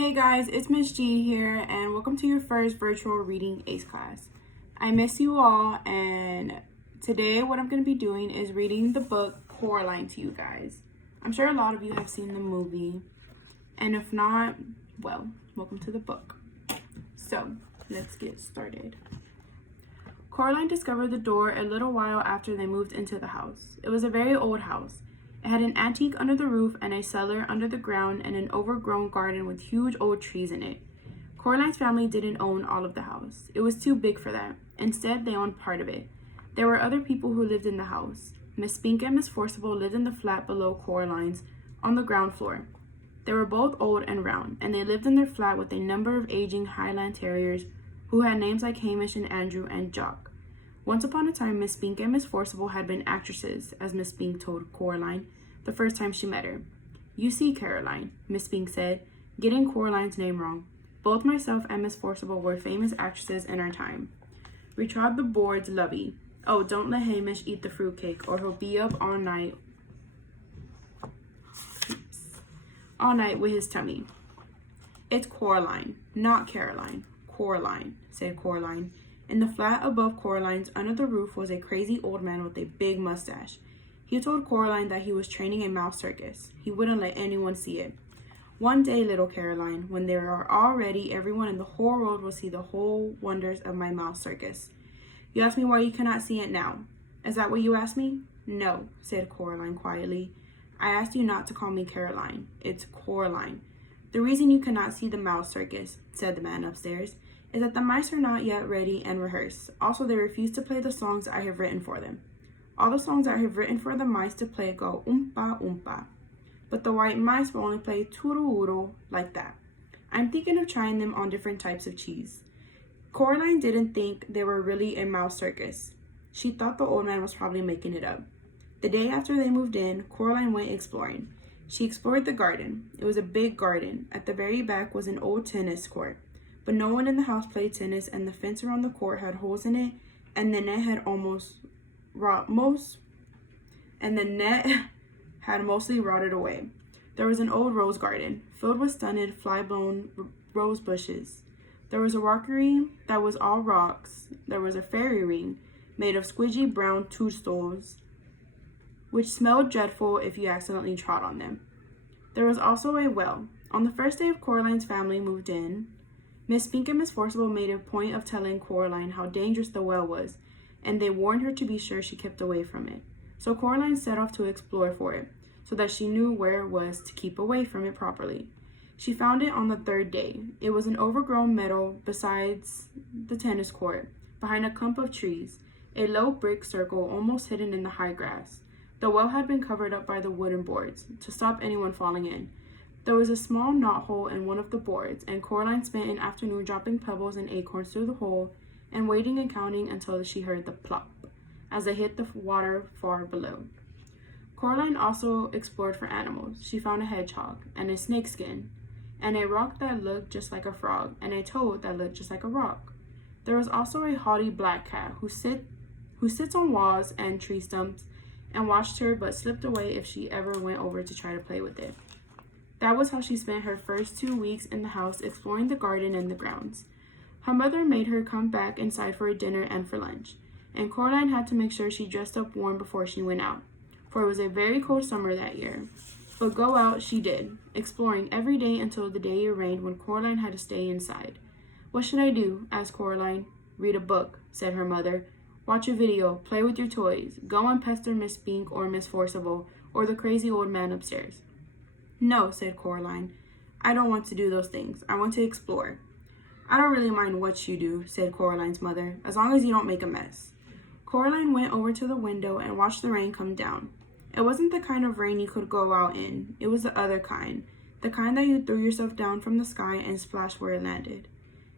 Hey guys, it's Miss G here, and welcome to your first virtual reading ACE class. I miss you all, and today what I'm going to be doing is reading the book Coraline to you guys. I'm sure a lot of you have seen the movie, and if not, well, welcome to the book. So, let's get started. Coraline discovered the door a little while after they moved into the house. It was a very old house. It had an attic under the roof and a cellar under the ground and an overgrown garden with huge old trees in it. Coraline's family didn't own all of the house. It was too big for that. Instead, they owned part of it. There were other people who lived in the house. Miss Spink and Miss Forcible lived in the flat below Coraline's on the ground floor. They were both old and round, and they lived in their flat with a number of aging Highland Terriers who had names like Hamish and Andrew and Jock. Once upon a time, Miss Spink and Miss Forcible had been actresses, as Miss Spink told Coraline the first time she met her. "You see, Caroline," Miss Spink said, getting Coraline's name wrong. "Both myself and Miss Forcible were famous actresses in our time. We trod the boards, lovey. Oh, don't let Hamish eat the fruitcake, or he'll be up all night with his tummy." "It's Coraline, not Caroline. Coraline," said Coraline. In the flat above Coraline's, under the roof, was a crazy old man with a big mustache. He told Coraline that he was training a mouse circus. He wouldn't let anyone see it. "One day, little Caroline, when they are all ready, everyone in the whole world will see the whole wonders of my mouse circus." "You ask me why you cannot see it now. Is that what you asked me?" "No," said Coraline quietly. "I asked you not to call me Caroline. It's Coraline. The reason you cannot see the mouse circus," said the man upstairs, "is that the mice are not yet ready and rehearsed. Also, they refuse to play the songs I have written for them. All the songs I have written for the mice to play go oompa oompa. But the white mice will only play toodle-oodle like that. I'm thinking of trying them on different types of cheese." Coraline didn't think they were really a mouse circus. She thought the old man was probably making it up. The day after they moved in, Coraline went exploring. She explored the garden. It was a big garden. At the very back was an old tennis court. But no one in the house played tennis, and the fence around the court had holes in it, and the net had mostly rotted away. There was an old rose garden, filled with stunted, fly-blown rose bushes. There was a rockery that was all rocks. There was a fairy ring made of squidgy brown toadstools, which smelled dreadful if you accidentally trod on them. There was also a well. On the first day of Coraline's family moved in, Miss Spink and Miss Forcible made a point of telling Coraline how dangerous the well was, and they warned her to be sure she kept away from it. So Coraline set off to explore for it, so that she knew where it was to keep away from it properly. She found it on the third day. It was an overgrown meadow besides the tennis court, behind a clump of trees, a low brick circle almost hidden in the high grass. The well had been covered up by the wooden boards, to stop anyone falling in. There was a small knothole in one of the boards, and Coraline spent an afternoon dropping pebbles and acorns through the hole and waiting and counting until she heard the plop as they hit the water far below. Coraline also explored for animals. She found a hedgehog and a snakeskin and a rock that looked just like a frog and a toad that looked just like a rock. There was also a haughty black cat who sits on walls and tree stumps and watched her but slipped away if she ever went over to try to play with it. That was how she spent her first 2 weeks in the house, exploring the garden and the grounds. Her mother made her come back inside for a dinner and for lunch, and Coraline had to make sure she dressed up warm before she went out, for it was a very cold summer that year. But go out she did, exploring every day until the day it rained when Coraline had to stay inside. "What should I do?" asked Coraline. "Read a book," said her mother. "Watch a video, play with your toys, go and pester Miss Spink or Miss Forcible or the crazy old man upstairs." "No," said Coraline. "I don't want to do those things. I want to explore." "I don't really mind what you do," said Coraline's mother, "as long as you don't make a mess." Coraline went over to the window and watched the rain come down. It wasn't the kind of rain you could go out in. It was the other kind, the kind that you threw yourself down from the sky and splashed where it landed.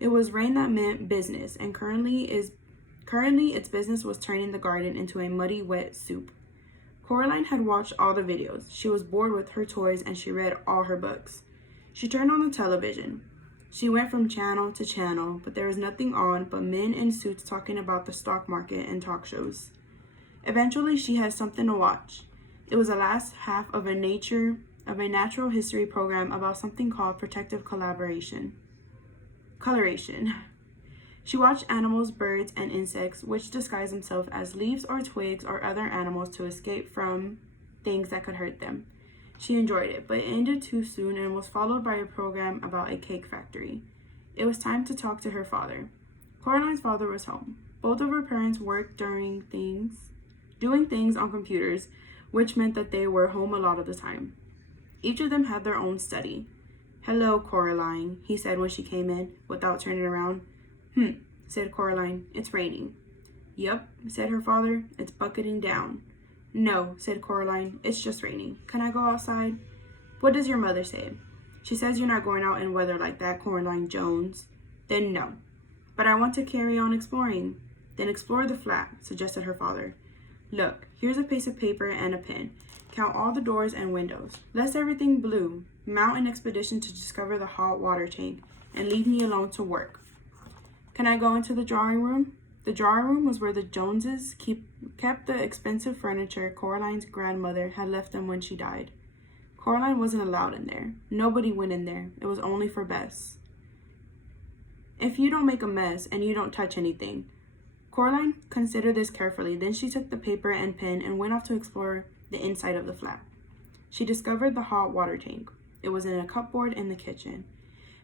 It was rain that meant business, and currently its business was turning the garden into a muddy, wet soup. Coraline had watched all the videos. She was bored with her toys, and she read all her books. She turned on the television. She went from channel to channel, but there was nothing on but men in suits talking about the stock market and talk shows. Eventually, she had something to watch. It was the last half of a nature of a natural history program about something called protective coloration. She watched animals, birds, and insects which disguise themselves as leaves or twigs or other animals to escape from things that could hurt them. She enjoyed it, but it ended too soon and was followed by a program about a cake factory. It was time to talk to her father. Coraline's father was home. Both of her parents worked doing things on computers, which meant that they were home a lot of the time. Each of them had their own study. "Hello, Coraline," he said when she came in, without turning around. Said Coraline. "It's raining." "Yup," said her father. "It's bucketing down." "No," said Coraline. "It's just raining. Can I go outside?" "What does your mother say?" "She says you're not going out in weather like that, Coraline Jones." "Then no." "But I want to carry on exploring." "Then explore the flat," suggested her father. "Look, here's a piece of paper and a pen. Count all the doors and windows. List everything blue. Mount an expedition to discover the hot water tank, and leave me alone to work." "Can I go into the drawing room?" The drawing room was where the Joneses kept the expensive furniture Coraline's grandmother had left them when she died. Coraline wasn't allowed in there. Nobody went in there. It was only for Bess. "If you don't make a mess and you don't touch anything." Coraline considered this carefully. Then she took the paper and pen and went off to explore the inside of the flat. She discovered the hot water tank. It was in a cupboard in the kitchen.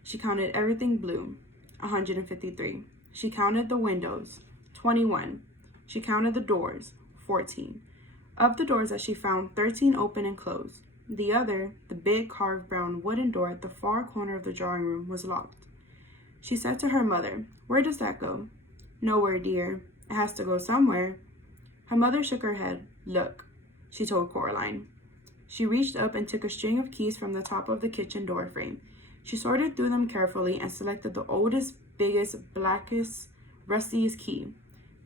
She counted everything blue. 153. She counted the windows. 21. She counted the doors. 14. Of the doors that she found, 13 open and closed. The other, the big carved brown wooden door at the far corner of the drawing room, was locked. She said to her mother, "Where does that go?" "Nowhere, dear. It has to go somewhere." Her mother shook her head. "Look," she told Coraline. She reached up and took a string of keys from the top of the kitchen door frame. She sorted through them carefully and selected the oldest, biggest, blackest, rustiest key,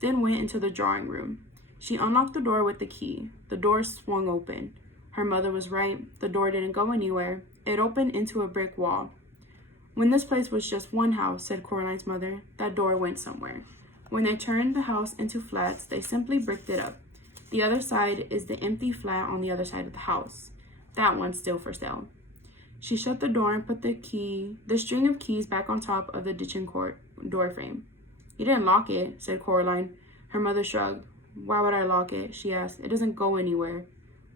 then went into the drawing room. She unlocked the door with the key. The door swung open. Her mother was right. The door didn't go anywhere. It opened into a brick wall. "When this place was just one house," said Coraline's mother, "that door went somewhere. When they turned the house into flats, they simply bricked it up. The other side is the empty flat on the other side of the house. That one's still for sale." She shut the door and put the string of keys back on top of the kitchen door frame. "You didn't lock it," said Coraline. Her mother shrugged. "Why would I lock it?" she asked. "It doesn't go anywhere."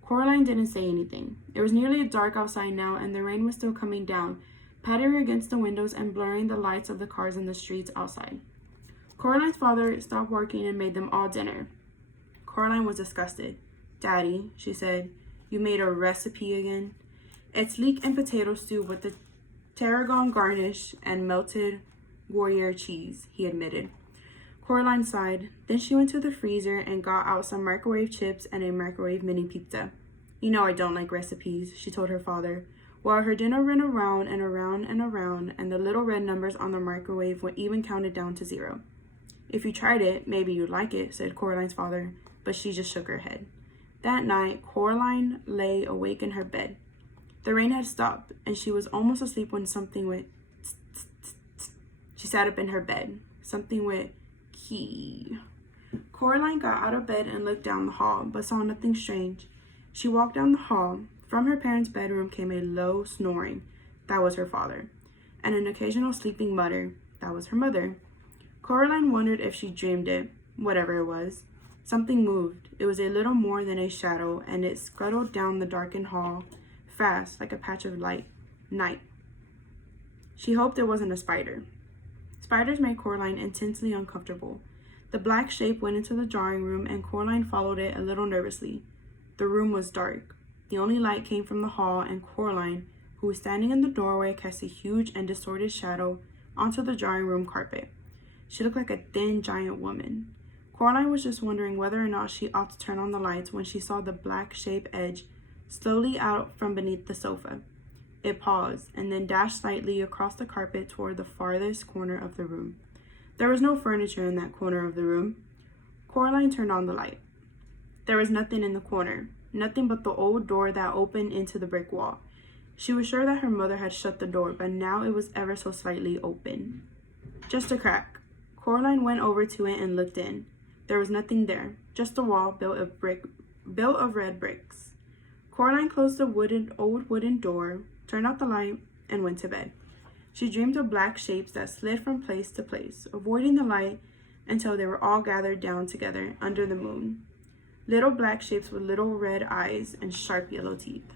Coraline didn't say anything. It was nearly dark outside now, and the rain was still coming down, pattering against the windows and blurring the lights of the cars in the streets outside. Coraline's father stopped working and made them all dinner. Coraline was disgusted. "Daddy," she said, "you made a recipe again?" "It's leek and potato stew with the tarragon garnish and melted Gruyere cheese," he admitted. Coraline sighed. Then she went to the freezer and got out some microwave chips and a microwave mini pizza. "You know I don't like recipes," she told her father, while her dinner ran around and around and around, and the little red numbers on the microwave were even counted down to 0. "If you tried it, maybe you'd like it," said Coraline's father, but she just shook her head. That night, Coraline lay awake in her bed. The rain had stopped, and she was almost asleep when something went tss, tss, tss, tss. She sat up in her bed. Something went key. Coraline got out of bed and looked down the hall, but saw nothing strange. She walked down the hall. From her parents' bedroom came a low snoring. That was her father. And an occasional sleeping mutter. That was her mother. Coraline wondered if she dreamed it, whatever it was. Something moved. It was a little more than a shadow, and it scuttled down the darkened hall, fast, like a patch of night. She hoped it wasn't a spider. Spiders made Coraline intensely uncomfortable. The black shape went into the drawing room, and Coraline followed it a little nervously. The room was dark. The only light came from the hall, and Coraline, who was standing in the doorway, cast a huge and distorted shadow onto the drawing room carpet. She looked like a thin, giant woman. Coraline was just wondering whether or not she ought to turn on the lights when she saw the black shape edge slowly out from beneath the sofa. It paused, and then dashed slightly across the carpet toward the farthest corner of the room. There was no furniture in that corner of the room. Coraline turned on the light. There was nothing in the corner, nothing but the old door that opened into the brick wall. She was sure that her mother had shut the door, but now it was ever so slightly open. Just a crack. Coraline went over to it and looked in. There was nothing there, just a wall built of red bricks. Coraline closed the old wooden door, turned out the light, and went to bed. She dreamed of black shapes that slid from place to place, avoiding the light until they were all gathered down together under the moon. Little black shapes with little red eyes and sharp yellow teeth.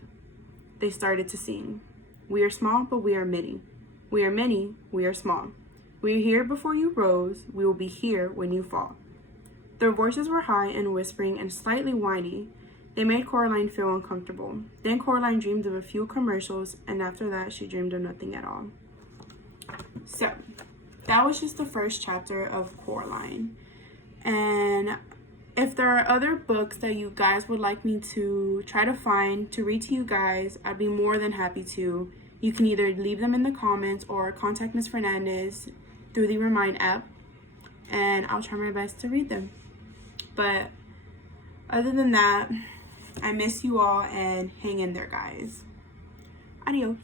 They started to sing. We are small, but we are many. We are many, we are small. We are here before you rose, we will be here when you fall. Their voices were high and whispering and slightly whiny. They made Coraline feel uncomfortable. Then Coraline dreamed of a few commercials, and after that, she dreamed of nothing at all. So, that was just the first chapter of Coraline. And if there are other books that you guys would like me to try to find to read to you guys, I'd be more than happy to. You can either leave them in the comments or contact Ms. Fernandez through the Remind app, and I'll try my best to read them. But other than that, I miss you all, and hang in there, guys. Adios.